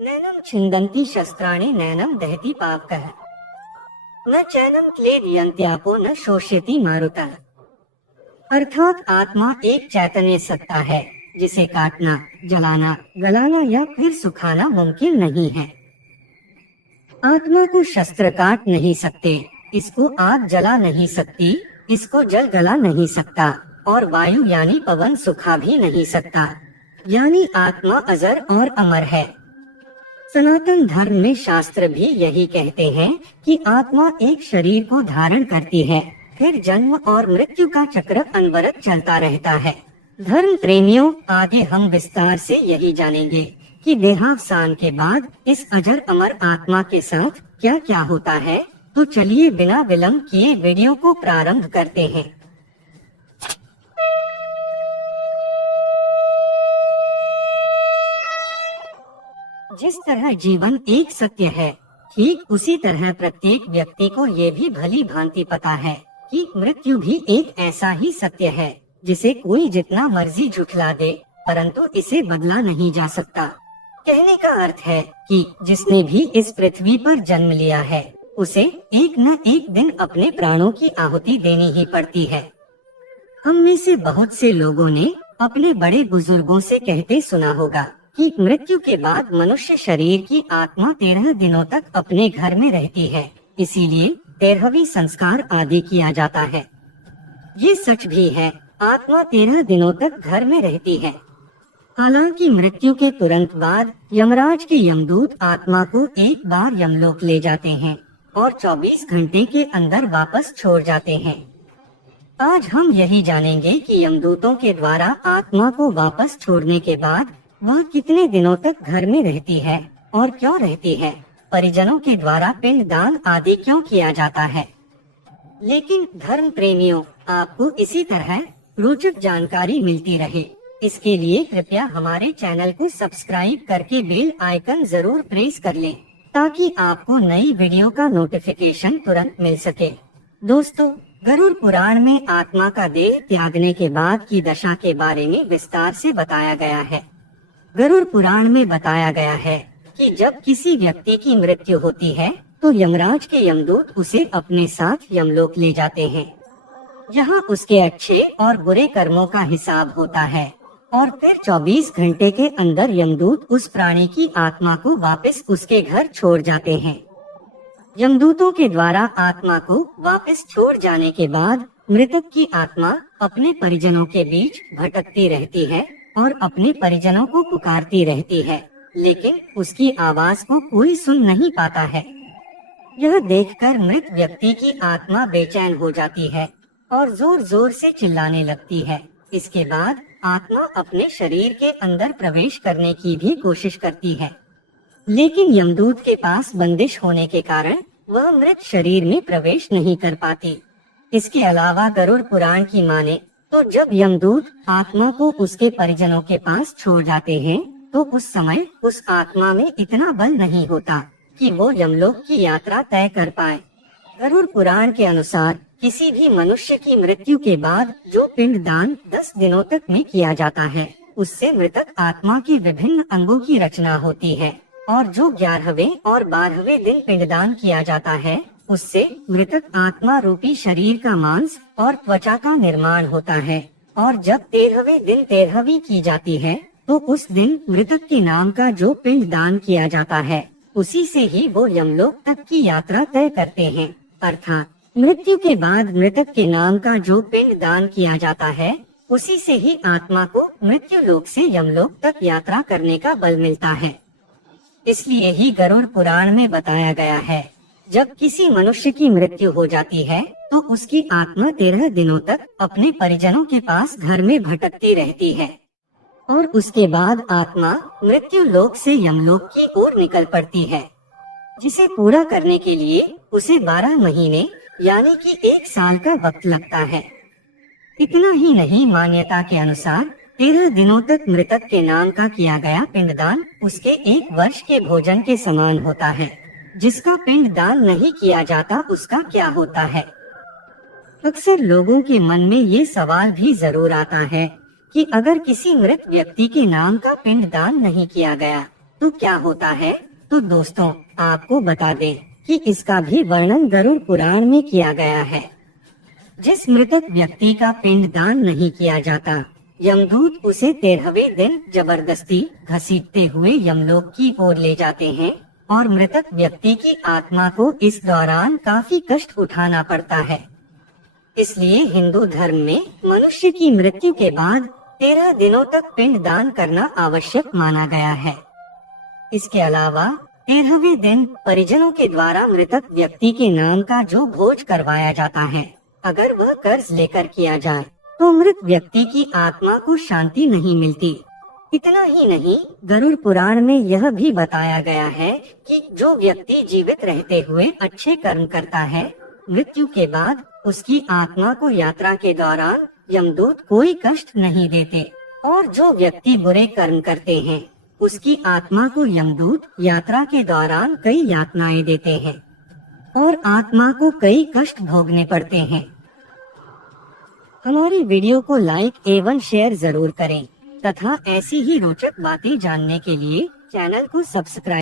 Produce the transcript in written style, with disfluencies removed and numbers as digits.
नैनम छिन्दन्ति शस्त्राणि नैनम दहति पावकः न चैनम क्लेदयन्त्यापो न शोष्यति मारुतः। अर्थात आत्मा एक चैतन्य सत्ता है जिसे काटना, जलाना, गलाना या फिर सुखाना मुमकिन नहीं है। आत्मा को शस्त्र काट नहीं सकते, इसको आग जला नहीं सकती, इसको जल गला नहीं सकता और वायु यानी पवन सुखा भी नहीं सकता। यानी आत्मा अजर और अमर है। सनातन धर्म में शास्त्र भी यही कहते हैं कि आत्मा एक शरीर को धारण करती है, फिर जन्म और मृत्यु का चक्र अनवरत चलता रहता है। धर्म प्रेमियों, आगे हम विस्तार से यही जानेंगे कि देहावसान के बाद इस अजर अमर आत्मा के साथ क्या क्या होता है। तो चलिए बिना विलंब किए वीडियो को प्रारंभ करते हैं। जिस तरह जीवन एक सत्य है, ठीक उसी तरह प्रत्येक व्यक्ति को ये भी भली भांति पता है कि मृत्यु भी एक ऐसा ही सत्य है जिसे कोई जितना मर्जी झुठला दे, परंतु इसे बदला नहीं जा सकता। कहने का अर्थ है कि जिसने भी इस पृथ्वी पर जन्म लिया है, उसे एक न एक दिन अपने प्राणों की आहुति देनी ही पड़ती है। हम में से बहुत से लोगों ने अपने बड़े बुजुर्गों से कहते सुना होगा कि मृत्यु के बाद मनुष्य शरीर की आत्मा 13 दिनों तक अपने घर में रहती है, इसीलिए 13वीं संस्कार आदि किया जाता है। ये सच भी है, आत्मा 13 दिनों तक घर में रहती है। हालांकि मृत्यु के तुरंत बाद यमराज के यमदूत आत्मा को एक बार यमलोक ले जाते हैं और 24 घंटे के अंदर वापस छोड़ जाते हैं। आज हम यही जानेंगे कि यमदूतों के द्वारा आत्मा को वापस छोड़ने के बाद वह कितने दिनों तक घर में रहती है और क्यों रहती है, परिजनों के द्वारा पिंडदान आदि क्यों किया जाता है। लेकिन धर्म प्रेमियों, आपको इसी तरह रोचक जानकारी मिलती रहे, इसके लिए कृपया हमारे चैनल को सब्सक्राइब करके बेल आइकन जरूर प्रेस कर लें, ताकि आपको नई वीडियो का नोटिफिकेशन तुरंत मिल सके। दोस्तों, गरुड़ पुराण में आत्मा का देह त्यागने के बाद की दशा के बारे में विस्तार से बताया गया है। गरुड़ पुराण में बताया गया है कि जब किसी व्यक्ति की मृत्यु होती है तो यमराज के यमदूत उसे अपने साथ यमलोक ले जाते हैं, जहां उसके अच्छे और बुरे कर्मों का हिसाब होता है और फिर 24 घंटे के अंदर यमदूत उस प्राणी की आत्मा को वापस उसके घर छोड़ जाते हैं। यमदूतों के द्वारा आत्मा को वापस छोड़ जाने के बाद मृतक की आत्मा अपने परिजनों के बीच भटकती रहती है और अपने परिजनों को पुकारती रहती है, लेकिन उसकी आवाज को कोई सुन नहीं पाता है। यह देखकर मृत व्यक्ति की आत्मा बेचैन हो जाती है और जोर जोर से चिल्लाने लगती है। इसके बाद आत्मा अपने शरीर के अंदर प्रवेश करने की भी कोशिश करती है, लेकिन यमदूत के पास बंदिश होने के कारण वह मृत शरीर में प्रवेश नहीं कर पाती। इसके अलावा गरुड़ पुराण की माने तो जब यमदूत आत्मा को उसके परिजनों के पास छोड़ जाते हैं तो उस समय उस आत्मा में इतना बल नहीं होता कि वो यमलोक की यात्रा तय कर पाए। गरुड़ पुराण के अनुसार किसी भी मनुष्य की मृत्यु के बाद जो पिंडदान 10 दिनों तक में किया जाता है, उससे मृतक आत्मा के विभिन्न अंगों की रचना होती है और जो 11वें और 12वें दिन पिंडदान किया जाता है, उससे मृतक आत्मा रूपी शरीर का मांस और त्वचा का निर्माण होता है। और जब 13वें दिन 13वीं की जाती है तो उस दिन मृतक के नाम का जो पिंड दान किया जाता है, उसी से ही वो यमलोक तक की यात्रा तय करते हैं। अर्थात मृत्यु के बाद मृतक के नाम का जो पिंड दान किया जाता है, उसी से ही आत्मा को मृत्यु लोक से यमलोक तक यात्रा करने का बल मिलता है। इसलिए ही गरुड़ पुराण में बताया गया है, जब किसी मनुष्य की मृत्यु हो जाती है तो उसकी आत्मा 13 दिनों तक अपने परिजनों के पास घर में भटकती रहती है और उसके बाद आत्मा मृत्यु लोक से यमलोक की ओर निकल पड़ती है, जिसे पूरा करने के लिए उसे 12 महीने यानी कि 1 साल का वक्त लगता है। इतना ही नहीं, मान्यता के अनुसार 13 दिनों तक मृतक के नाम का किया गया पिंडदान उसके 1 वर्ष के भोजन के समान होता है। जिसका पिंडदान नहीं किया जाता उसका क्या होता है। अक्सर लोगों के मन में ये सवाल भी जरूर आता है कि अगर किसी मृत व्यक्ति के नाम का पिंडदान नहीं किया गया तो क्या होता है? तो दोस्तों आपको बता दें कि इसका भी वर्णन गरुड़ पुराण में किया गया है। जिस मृतक व्यक्ति का पिंडदान नहीं किया जाता, यमदूत उसे 13वें दिन जबरदस्ती घसीटते हुए यमलोक की ओर ले जाते हैं और मृतक व्यक्ति की आत्मा को इस दौरान काफी कष्ट उठाना पड़ता है। इसलिए हिंदू धर्म में मनुष्य की मृत्यु के बाद 13 दिनों तक पिंडदान करना आवश्यक माना गया है। इसके अलावा 13वें दिन परिजनों के द्वारा मृतक व्यक्ति के नाम का जो भोज करवाया जाता है, अगर वह कर्ज लेकर किया जाए तो मृत व्यक्ति की आत्मा को शांति नहीं मिलती। इतना ही नहीं, गरुड़ पुराण में यह भी बताया गया है कि जो व्यक्ति जीवित रहते हुए अच्छे कर्म करता है, मृत्यु के बाद उसकी आत्मा को यात्रा के दौरान यमदूत कोई कष्ट नहीं देते, और जो व्यक्ति बुरे कर्म करते हैं उसकी आत्मा को यमदूत यात्रा के दौरान कई यातनाएं देते हैं और आत्मा को कई कष्ट भोगने पड़ते हैं। हमारी वीडियो को लाइक एवं शेयर जरूर करें तथा ऐसी ही रोचक बातें जानने के लिए चैनल को सब्सक्राइब